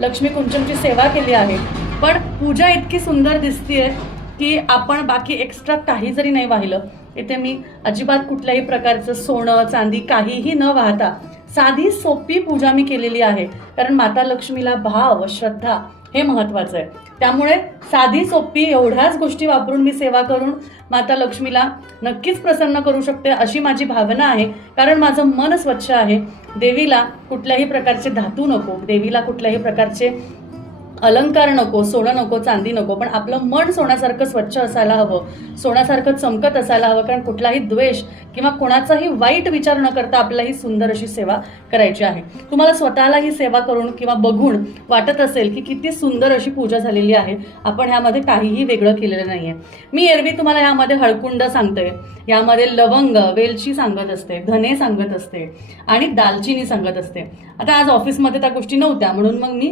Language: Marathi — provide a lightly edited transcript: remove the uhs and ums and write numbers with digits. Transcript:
लक्ष्मी कुंचमची सेवा केली आहे, पण पूजा इतकी सुंदर दिसतीये की आपण बाकी एक्स्ट्रा काही जरी नाही वाहिलं, इथे मी अजिबात कुठल्याही प्रकारचं सोनं चांदी काहीही न वाहता साधी सोपी पूजा मी केलेली आहे. कारण माता लक्ष्मीला भाव श्रद्धा हे महत्वाचं आहे. त्यामुळे साधी सोपी एवढ्याच गोष्टी वापरून मी सेवा करून माता लक्ष्मीला नक्कीच प्रसन्न करू शकते अशी माझी भावना आहे. कारण माझं मन स्वच्छ आहे. देवीला कुठल्याही प्रकारचे धातू नको, देवीला कुठल्याही प्रकारचे अलंकार नको, सोनं नको, चांदी नको, पण आपलं मन सोन्यासारखं स्वच्छ असायला हवं, सोन्यासारखं चमकत असायला हवं. कारण कुठलाही द्वेष किंवा कोणाचाही वाईट विचार न करता आपल्याला ही सुंदर अशी सेवा करायची आहे. तुम्हाला स्वतःला ही सेवा करून किंवा बघून वाटत असेल की किती सुंदर अशी पूजा झालेली आहे, आपण ह्यामध्ये काहीही वेगळं केलेलं नाहीये. मी एरवी तुम्हाला ह्यामध्ये हळकुंड सांगते, यामध्ये लवंग वेलची सांगत असते, धने सांगत असते आणि दालचिनी सांगत असते. आता आज ऑफिसमध्ये त्या गोष्टी नव्हत्या म्हणून मग मी